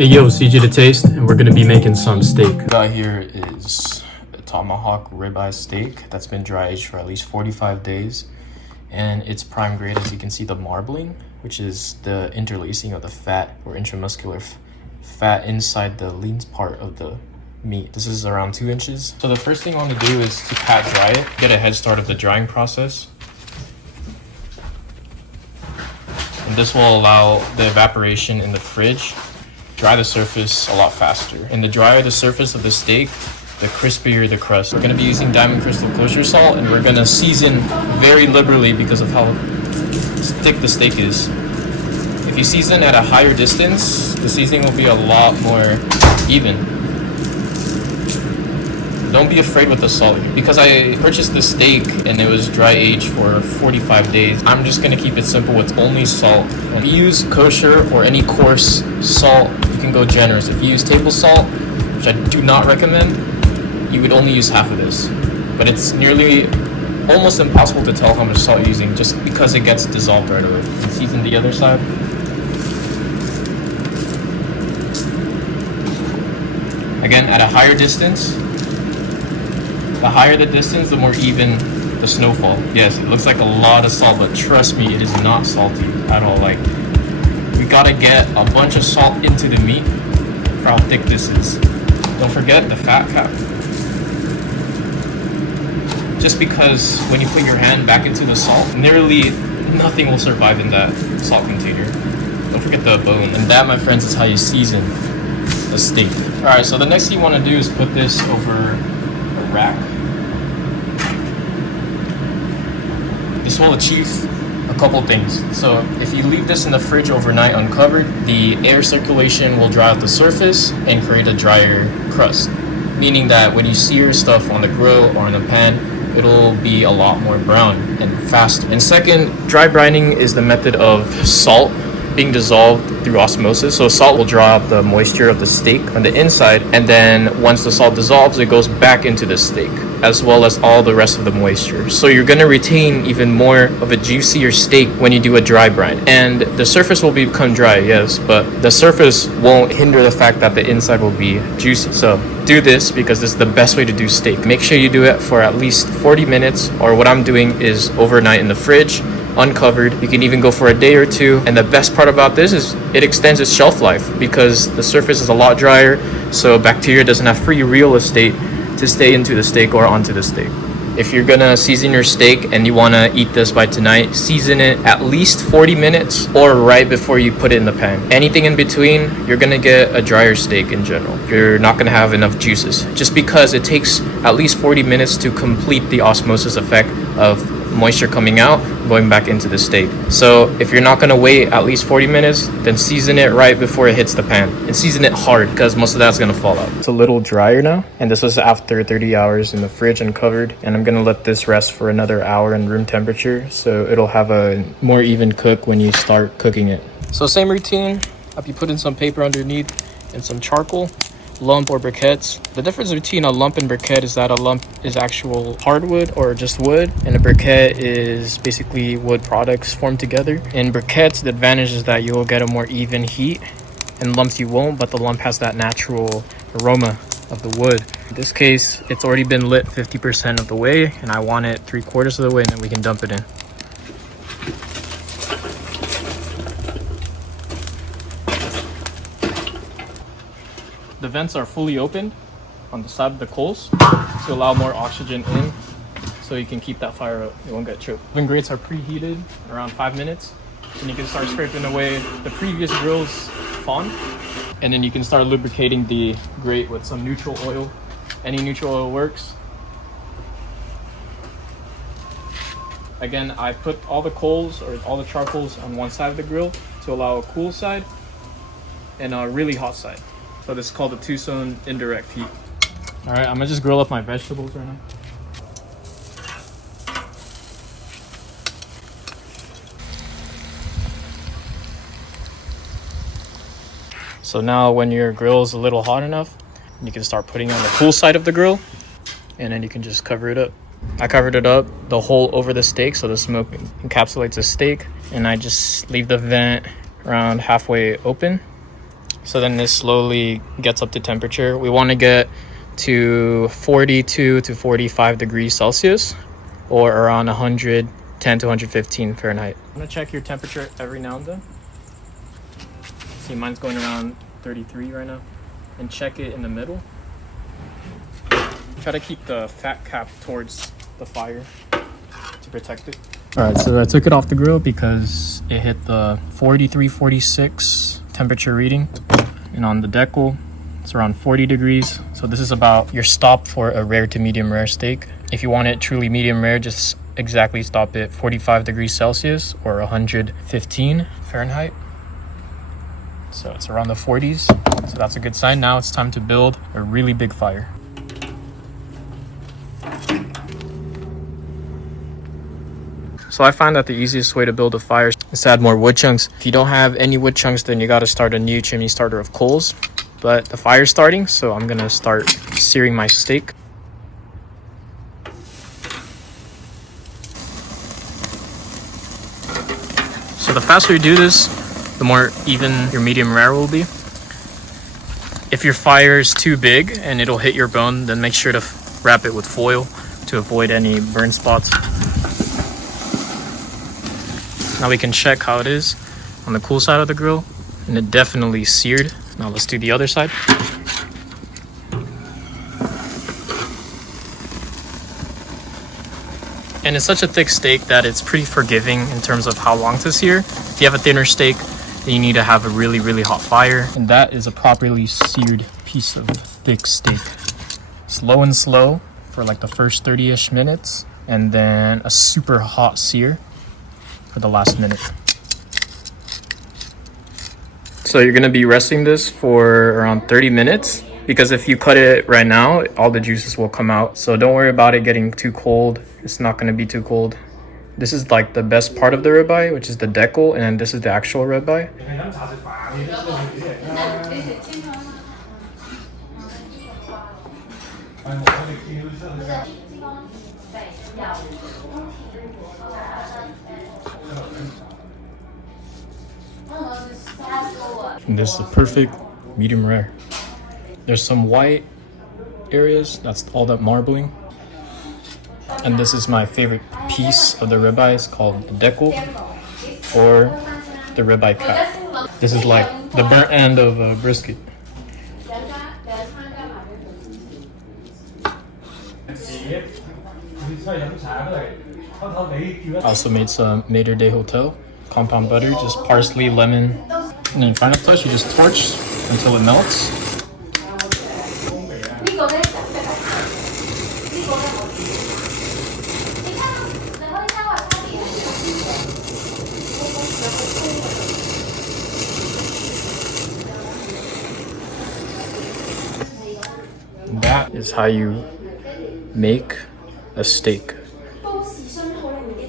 Hey yo, CJtoTaste, and we're gonna be making some steak. What we got here is a Tomahawk Ribeye steak that's been dry aged for at least 45 days. And it's prime grade, as you can see the marbling, which is the interlacing of the fat or intramuscular fat inside the lean part of the meat. This is around 2 inches. So the first thing I want to do is to pat dry it, get a head start of the drying process. And this will allow the evaporation in the fridge dry the surface a lot faster. And the drier the surface of the steak, the crispier the crust. We're gonna be using diamond crystal kosher salt, and we're gonna season very liberally because of how thick the steak is. If you season at a higher distance, the seasoning will be a lot more even. Don't be afraid with the salt. Because I purchased the steak and it was dry aged for 45 days, I'm just gonna keep it simple with only salt. If you use kosher or any coarse salt, you can go generous. If you use table salt, which I do not recommend, you would only use half of this. But it's nearly almost impossible to tell how much salt you're using just because it gets dissolved right away. And season the other side. Again, at a higher distance. The higher the distance, the more even the snowfall. Yes, it looks like a lot of salt, but trust me, it is not salty at all. Like, we gotta get a bunch of salt into the meat for how thick this is. Don't forget the fat cap. Just because when you put your hand back into the salt, nearly nothing will survive in that salt container. Don't forget the bone. And that, my friends, is how you season a steak. Alright, so the next thing you want to do is put this over a rack. This will achieve a couple things. So if you leave this in the fridge overnight uncovered, the air circulation will dry out the surface and create a drier crust, meaning that when you sear stuff on the grill or in a pan, it'll be a lot more brown and faster. And second, dry brining is the method of salt being dissolved through osmosis. So salt will draw out the moisture of the steak on the inside, and then once the salt dissolves, it goes back into the steak, as well as all the rest of the moisture. So you're gonna retain even more of a juicier steak when you do a dry brine. And the surface will become dry, yes, but the surface won't hinder the fact that the inside will be juicy. So do this because this is the best way to do steak. Make sure you do it for at least 40 minutes, or what I'm doing is overnight in the fridge, uncovered. You can even go for a day or two. And the best part about this is it extends its shelf life because the surface is a lot drier, so bacteria doesn't have free real estate to stay into the steak or onto the steak. If you're gonna season your steak and you wanna eat this by tonight, season it at least 40 minutes or right before you put it in the pan. Anything in between, you're gonna get a drier steak in general. You're not gonna have enough juices, just because it takes at least 40 minutes to complete the osmosis effect of moisture coming out, going back into the steak. So if you're not gonna wait at least 40 minutes, then season it right before it hits the pan, and season it hard because most of that's gonna fall out. It's a little drier now, and this was after 30 hours in the fridge uncovered, and I'm gonna let this rest for another hour in room temperature so it'll have a more even cook when you start cooking it. So same routine. I'll be putting some paper underneath and some charcoal, lump or briquettes. The difference between a lump and briquette is that a lump is actual hardwood or just wood, and a briquette is basically wood products formed together. In briquettes, the advantage is that you'll get a more even heat, and lumps you won't, but the lump has that natural aroma of the wood. In this case, it's already been lit 50% of the way, and I want it 3/4 of the way, and then we can dump it in. The vents are fully opened on the side of the coals to allow more oxygen in so you can keep that fire up. It won't get choked. Oven grates are preheated around 5 minutes, and you can start scraping away the previous grill's fond, and then you can start lubricating the grate with some neutral oil. Any neutral oil works. Again, I put all the coals or all the charcoals on one side of the grill to allow a cool side and a really hot side. So this is called the two-zone indirect heat. All right, I'm gonna just grill up my vegetables right now. So now when your grill is a little hot enough, you can start putting on the cool side of the grill, and then you can just cover it up. I covered it up the whole over the steak so the smoke encapsulates the steak, and I just leave the vent around halfway open So then this slowly gets up to temperature. We want to get to 42 to 45 degrees Celsius, or around 110 to 115 Fahrenheit. I'm gonna check your temperature every now and then. See, mine's going around 33 right now. And check it in the middle. Try to keep the fat cap towards the fire to protect it. All right, so I took it off the grill because it hit the 43, 46 temperature reading. And on the decal, it's around 40 degrees. So this is about your stop for a rare to medium rare steak. If you want it truly medium rare, just exactly stop it 45 degrees Celsius or 115 Fahrenheit. So it's around the 40s. So that's a good sign. Now it's time to build a really big fire. So I find that the easiest way to build a fire is to add more wood chunks. If you don't have any wood chunks, then you got to start a new chimney starter of coals. But the fire's starting, so I'm gonna start searing my steak. So the faster you do this, the more even your medium rare will be. If your fire is too big and it'll hit your bone, then make sure to wrap it with foil to avoid any burn spots. Now we can check how it is on the cool side of the grill, and it definitely seared. Now let's do the other side. And it's such a thick steak that it's pretty forgiving in terms of how long to sear. If you have a thinner steak, then you need to have a really, really hot fire. And that is a properly seared piece of thick steak. Slow and slow for like the first 30-ish minutes, and then a super hot sear for the last minute. So you're gonna be resting this for around 30 minutes because if you cut it right now, all the juices will come out. So don't worry about it getting too cold. It's not gonna be too cold. This is like the best part of the ribeye, which is the decal, and then this is the actual ribeye. And this is the perfect medium rare. There's some white areas, that's all that marbling. And this is my favorite piece of the ribeye. It's called the decal, or the ribeye cap. This is like the burnt end of a brisket. I also made some Mater Day Hotel compound butter, just parsley, lemon, and then final touch, you just torch until it melts. And that is how you make a steak.